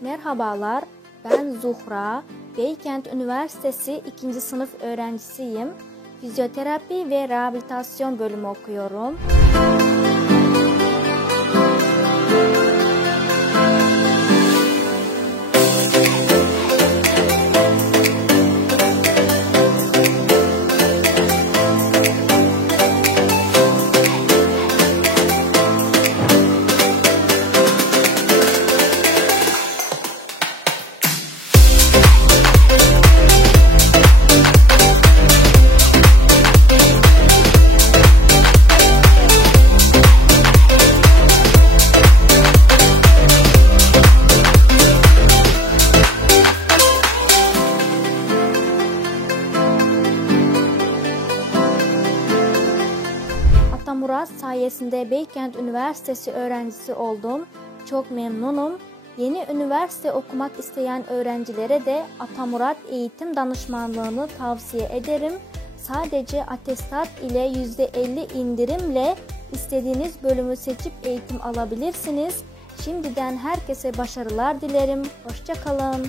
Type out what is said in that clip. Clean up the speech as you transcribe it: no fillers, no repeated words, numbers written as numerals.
Merhabalar, ben Zuhra. Beykent Üniversitesi 2. sınıf öğrencisiyim. Fizyoterapi ve rehabilitasyon bölümü okuyorum. Murat sayesinde Beykent Üniversitesi öğrencisi oldum. Çok memnunum. Yeni üniversite okumak isteyen öğrencilere de Atamurat Eğitim Danışmanlığını tavsiye ederim. Sadece atestat ile %50 indirimle istediğiniz bölümü seçip eğitim alabilirsiniz. Şimdiden herkese başarılar dilerim. Hoşça kalın.